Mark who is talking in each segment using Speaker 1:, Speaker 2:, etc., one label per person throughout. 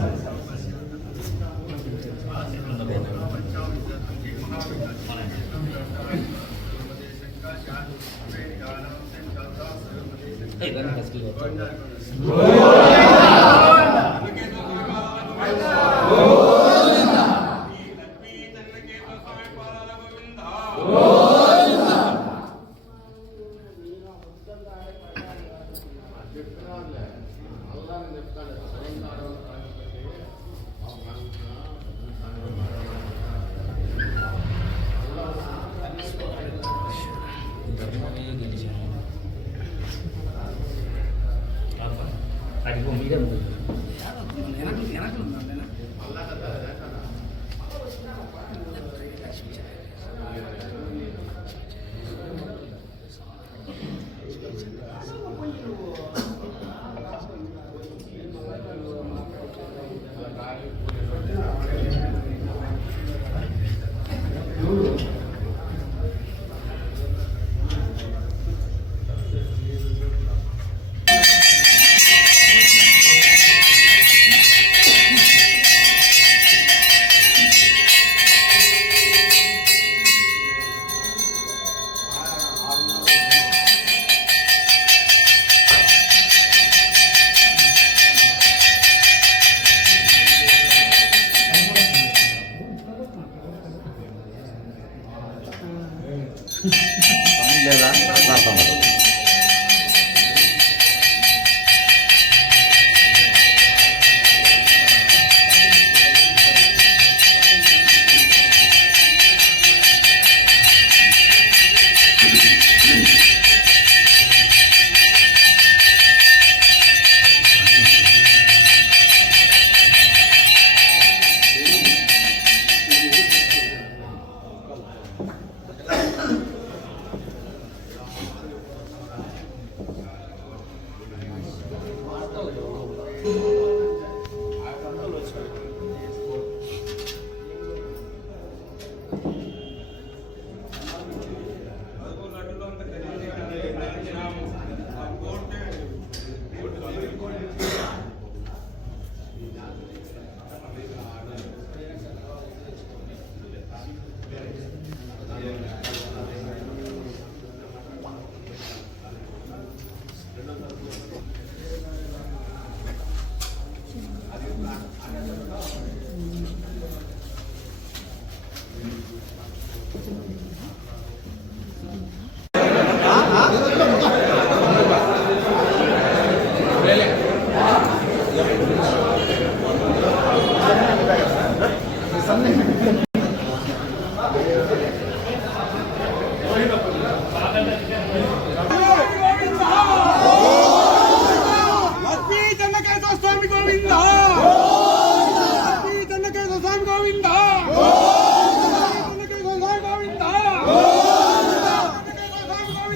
Speaker 1: లక్ష్మీ చెన్నకేశ్వర స్వామి గోవింద లక్ష్మీ చెన్నకేశ్వర స్వామి గోవింద చెన్నకేశ్వర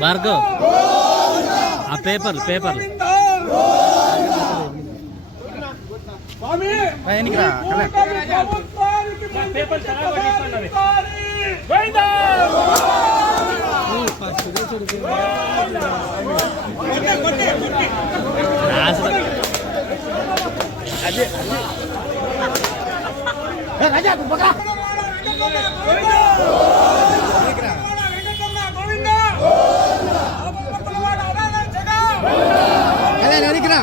Speaker 2: భార్గవ్ ఆ paper paper
Speaker 1: స్వామి
Speaker 2: వెనక్కి
Speaker 1: నరికిరా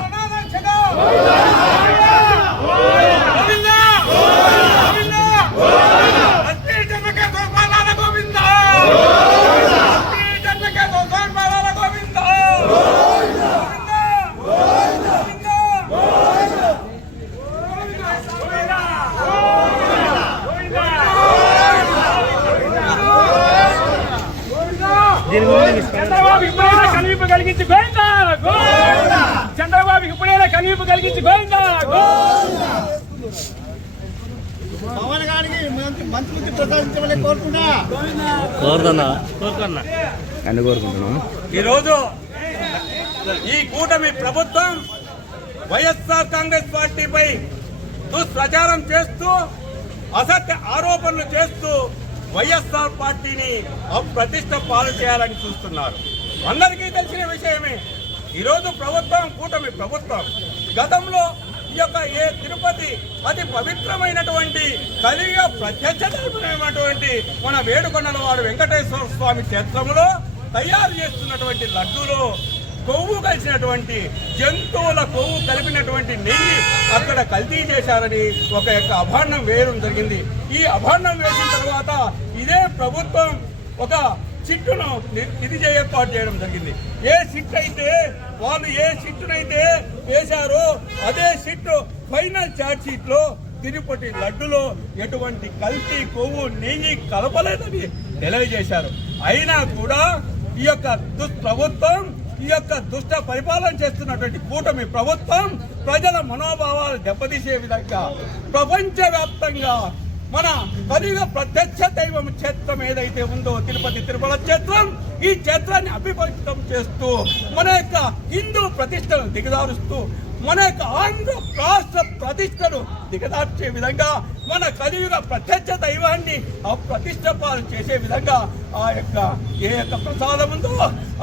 Speaker 1: కనివింపు కలిగించి గోవిందా
Speaker 3: పవన్ గారికి మంచి మంచి బుద్ధి ప్రసాదించమని కోరుతున్నా.
Speaker 2: కోరుకున్నా
Speaker 4: అన్ని కోరుకుంటున్నాం.
Speaker 1: ఈరోజు ఈ కూటమి ప్రభుత్వం వైఎస్ఆర్ కాంగ్రెస్ పార్టీపై దుష్ప్రచారం చేస్తూ అసత్య ఆరోపణలు చేస్తూ వైఎస్ఆర్ పార్టీని అప్రతిష్ట పాలు చేయాలని చూస్తున్నారు. అందరికీ తెలిసిన విషయమే. ఈరోజు ప్రభుత్వం కూటమి ప్రభుత్వం గతంలో ఈ యొక్క ఏ తిరుపతి అతి పవిత్రమైనటువంటి కలిగ ప్రత్యక్షమైనటువంటి మన వేడుకొండల వాడు వెంకటేశ్వర స్వామి క్షేత్రంలో తయారు చేస్తున్నటువంటి లడ్డూలో కొవ్వు కలిసినటువంటి జంతువుల కొవ్వు కలిపినటువంటి నెయ్యి అక్కడ కల్తీ చేశారని ఒక యొక్క అభాండం వేయడం జరిగింది. ఈ అభాండం వేసిన తర్వాత ఇదే ప్రభుత్వం ఒక చిట్టును ఇది చేయ చేయడం జరిగింది. ఏ చిట్టు అయితే వాళ్ళు ఏ సిట్టునైతే వేశారో అదే సిట్టు ఫైనల్ చార్జ్లో తిరుపతి లడ్డులో ఎటువంటి కల్తీ కొవ్వు నెయ్యి కలపలేదని తెలియజేశారు. అయినా కూడా ఈ యొక్క దుష్ప్రభుత్వం ఈ యొక్క దుష్ట పరిపాలన చేస్తున్నటువంటి కూటమి ప్రభుత్వం ప్రజల మనోభావాలు దెబ్బతీసే విధంగా ప్రపంచ వ్యాప్తంగా మన కలిగ ప్రత్యక్ష దైవం క్షేత్రం ఏదైతే ఉందో తిరుపతి తిరుమల క్షేత్రం ఈ క్షేత్రాన్ని అభిపవిత్రం చేస్తూ మన యొక్క హిందూ ప్రతిష్టను దిగదారుస్తూ మన యొక్క ఆంధ్ర రాష్ట్ర ప్రతిష్టను దిగదార్చే విధంగా మన కలియుగ ప్రత్యక్ష దైవాన్ని అప్రతిష్టపాలు చేసే విధంగా ఆ యొక్క ఏ యొక్క ప్రసాదం ఉందో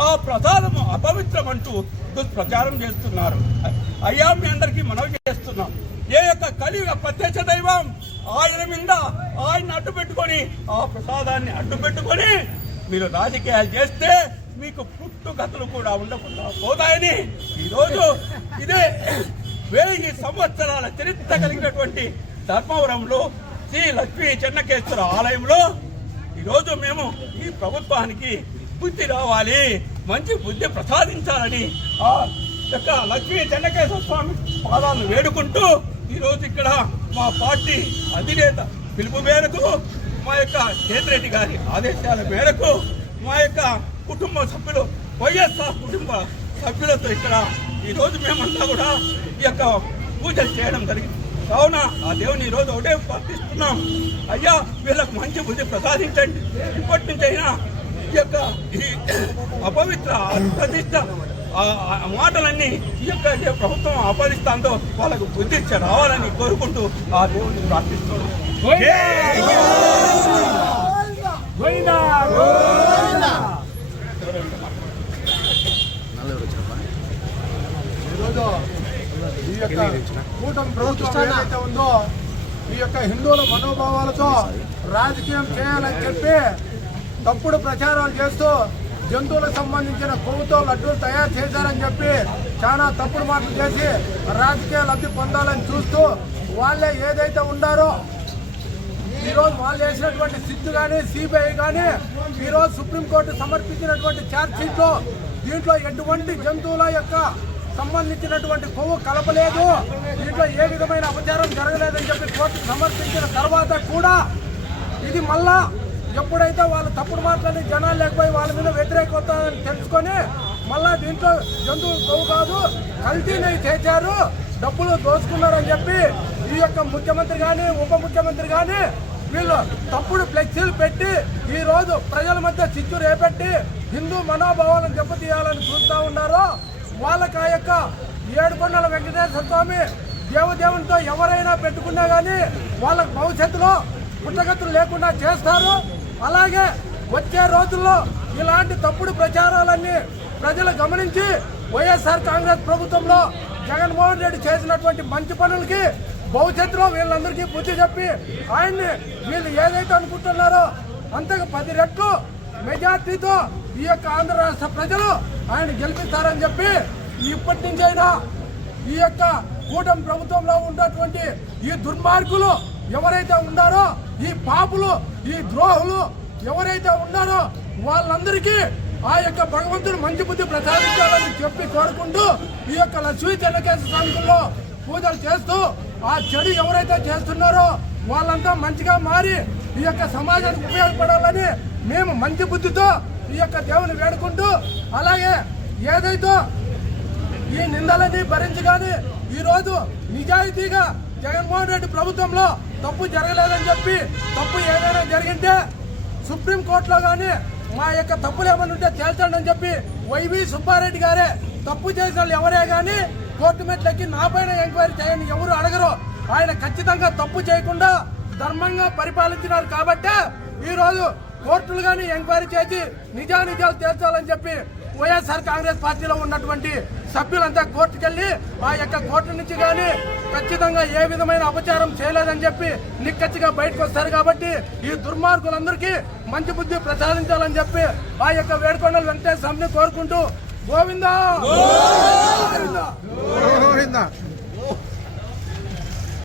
Speaker 1: ఆ ప్రసాదము అపవిత్రం అంటూ దుష్ప్రచారం చేస్తున్నారు. అయ్యా మీ అందరికీ మనవి చేస్తున్నాం. ఏ యొక్క కలియుగ ప్రత్యక్ష దైవం ఆయన మీద ఆయన అడ్డు పెట్టుకొని ఆ ప్రసాదాన్ని అడ్డు పెట్టుకొని మీరు రాజకీయాలు చేస్తే మీకు పుట్టుగతులు కూడా ఉండకుండా పోతాయని ఈరోజు ఇదే వెయ్యి సంవత్సరాల చరిత్ర కలిగినటువంటి ధర్మవరంలో శ్రీ లక్ష్మీ చెన్నకేశ్వర ఆలయంలో ఈరోజు మేము ఈ ప్రభుత్వానికి బుద్ధి రావాలి మంచి బుద్ధి ప్రసాదించాలని ఆ యొక్క లక్ష్మీ చెన్నకేశ్వర స్వామి పాదాలను వేడుకుంటూ ఈరోజు ఇక్కడ మా పార్టీ అధినేత పిలుపు మేరకు మా యొక్క కేతిరెడ్డి గారి ఆదేశాల మేరకు మా యొక్క కుటుంబ సభ్యులు వైఎస్ఆర్ కుటుంబ సభ్యులతో ఇక్కడ ఈరోజు మేమంతా కూడా ఈ యొక్క పూజలు చేయడం జరిగింది. కావున ఆ దేవుని ఈ రోజు ఒకటే ప్రార్థిస్తున్నాం. అయ్యా వీళ్ళకు మంచి బుద్ధి ప్రసాదించండి. ఇప్పటి నుంచి అయినా ఈ యొక్క ఈ అపవిత్ర ప్రతిష్ట ఆ మాటలన్నీ ఈ యొక్క ఏ ప్రభుత్వం ఆపాదిస్తాందో వాళ్ళకు బుద్ధి రావాలని కోరుకుంటూ ఆ దేవుని ప్రార్థిస్తున్నాం.
Speaker 5: ఈరోజు ఈ యొక్క కూటమి ప్రభుత్వం ఏదైతే ఉందో ఈ యొక్క హిందువుల మనోభావాలతో రాజకీయం చేయాలని చెప్పి తప్పుడు ప్రచారాలు చేస్తూ జంతువులకు సంబంధించిన కొవ్వుతో లడ్డూలు తయారు చేశారని చెప్పి చాలా తప్పుడు మాటలు చేసి రాజకీయ లబ్ధి పొందాలని చూస్తూ వాళ్ళే ఏదైతే ఉన్నారో ఈ రోజు వాళ్ళు చేసినటువంటి సిద్ధు కానీ సిబిఐ కానీ ఈరోజు రోజు సుప్రీంకోర్టు సమర్పించినటువంటి ఛార్జ్షీట్లో దీంట్లో ఎటువంటి జంతువుల యొక్క సంబంధించినటువంటి కొవ్వు కలపలేదు. దీంట్లో ఏ విధమైన అపచారం జరగలేదని చెప్పి కోర్టు సమర్పించిన తర్వాత కూడా ఇది మళ్ళా ఎప్పుడైతే వాళ్ళు తప్పుడు మాటలని జనాలు లేకపోయి వాళ్ళ మీద వ్యతిరేకత తెలుసుకొని మళ్ళా దీంట్లో జంతువు కొవ్వు కాదు కల్తీని చేశారు డబ్బులు దోచుకున్నారని చెప్పి ఈ యొక్క ముఖ్యమంత్రి కానీ ఉప ముఖ్యమంత్రి కానీ వీళ్ళు తప్పుడు ఫ్లెక్సీలు పెట్టి ఈ రోజు ప్రజల మధ్య చిచ్చు రేపెట్టి హిందూ మనోభావాలను దెబ్బతీయాలని చూస్తూ ఉన్నారో వాళ్ళకి ఆ యొక్క ఏడుకొండల వెంకటేశ్వర స్వామి దేవదేవునితో ఎవరైనా పెట్టుకున్నా కానీ వాళ్ళకి భవిష్యత్తులో పుట్టగతులు లేకుండా చేస్తారు. అలాగే వచ్చే రోజుల్లో ఇలాంటి తప్పుడు ప్రచారాలన్నీ ప్రజలు గమనించి వైఎస్ఆర్ కాంగ్రెస్ ప్రభుత్వంలో జగన్మోహన్ రెడ్డి చేసినటువంటి మంచి పనులకి భవిష్యత్తులో వీళ్ళందరికీ బుద్ధి చెప్పి ఆయన్ని వీళ్ళు ఏదైతే అనుకుంటున్నారో అంతకు పది రెట్లు మెజార్టీతో ఈ యొక్క ఆంధ్ర రాష్ట్ర ప్రజలు ఆయన గెలిపిస్తారని చెప్పి ఇప్పటి నుంచైనా ఈ యొక్క కూటమి ప్రభుత్వంలో ఉన్నటువంటి ఈ దుర్మార్గులు ఎవరైతే ఉన్నారో ఈ పాపులు ఈ ద్రోహులు ఎవరైతే ఉన్నారో వాళ్ళందరికీ ఆ యొక్క భగవంతుడు మంచి బుద్ధి ప్రసాదించాలని చెప్పి కోరుకుంటూ ఈ యొక్క లక్ష్మీ చెన్నకేశ్వర స్వామిలో పూజలు చేస్తూ ఆ చెడు ఎవరైతే చేస్తున్నారో వాళ్ళంతా మంచిగా మారి ఈ యొక్క సమాజానికి ఉపయోగపడాలని మేము మంచి బుద్ధితో ఈ యొక్క దేవుని వేడుకుంటూ అలాగే ఏదైతే ఈ నిందలని భరించి కానీ ఈరోజు నిజాయితీగా జగన్మోహన్ రెడ్డి ప్రభుత్వంలో తప్పు జరగలేదని చెప్పి తప్పు ఏదైనా జరిగింటే సుప్రీం కోర్టులో కానీ మా యొక్క తప్పులు ఏమైనా ఉంటే తేల్చండి అని చెప్పి వైవి సుబ్బారెడ్డి గారే తప్పు చేసిన వాళ్ళు ఎవరే కానీ కోర్టు మెట్లకి నా పైన ఎంక్వైరీ చేయండి. ఎవరు అడగరు ఆయన ఖచ్చితంగా తప్పు చేయకుండా ధర్మంగా పరిపాలించినారు కాబట్టే ఈ రోజు కోర్టులు గాని ఎంక్వైరీ చేసి నిజానిజాలు తేల్చాలని చెప్పి వైఎస్ఆర్ కాంగ్రెస్ పార్టీలో ఉన్నటువంటి సభ్యులంతా కోర్టుకెళ్ళి ఆ యొక్క కోర్టు నుంచి కానీ ఖచ్చితంగా ఏ విధమైన అపచారం చేయలేదని చెప్పి నిక్కచ్చిగా బయటకు వస్తారు కాబట్టి ఈ దుర్మార్గులందరికీ మంచి బుద్ధి ప్రసాదించాలని చెప్పి ఆ యొక్క వేడుకొండలు వెంకటేశ్వర స్వామిని కోరుకుంటూ 모아빈다! 모아빈다! 모아빈다!